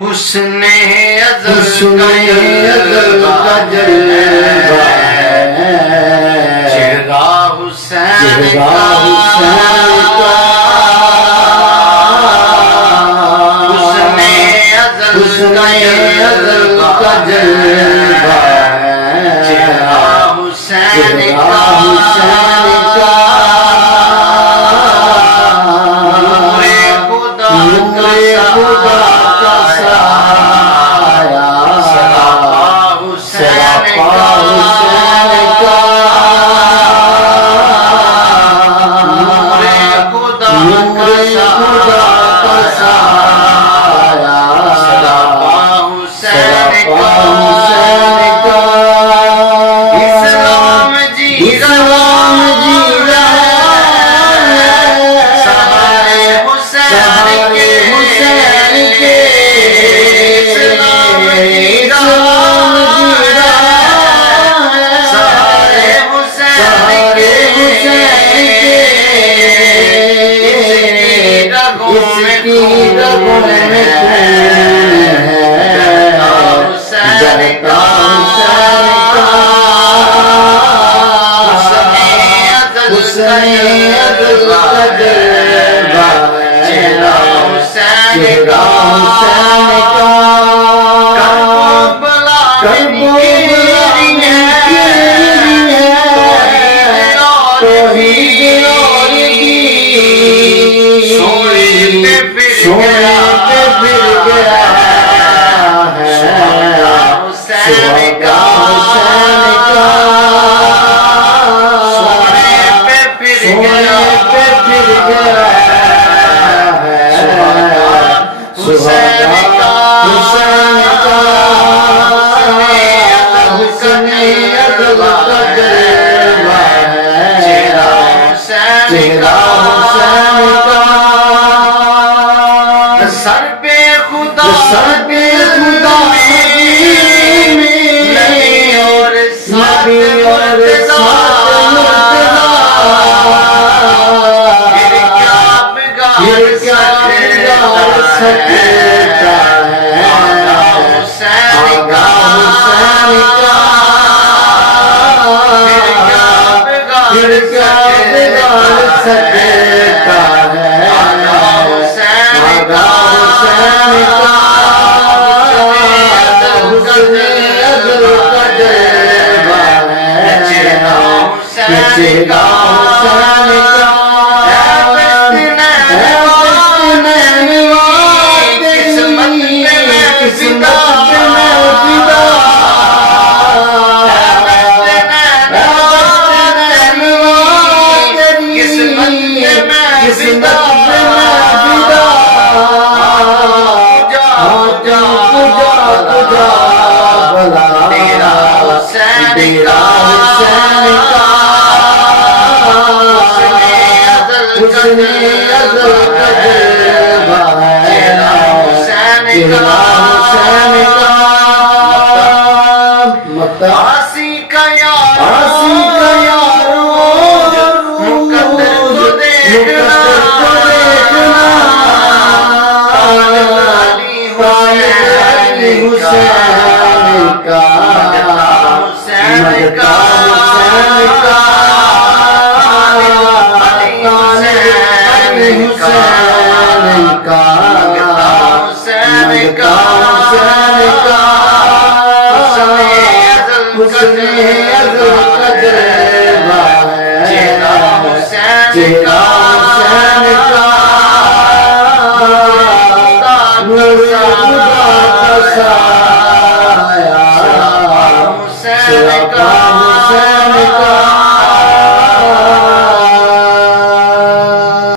हुस्ने अज़ल का जलवा है, चेहरा हुसैन का, हुस्ने अज़ल का जलवा है, चेहरा हुसैन का, खुदा का साया, सरापा हुसैन का, खुदा का साया, सरापा हुसैन का। इस्लाम जी रहा सहारे हुसैन के, सर पे खुदा नबी और साथ फिर क्या बिगाड़ सकता है हुसैन का, फिर क्या बिगाड़ सकता है हुसैन का, आसी का यारो मुकद्दर को देखना, अली हुसैन का, हुसैन का, हुसैन का,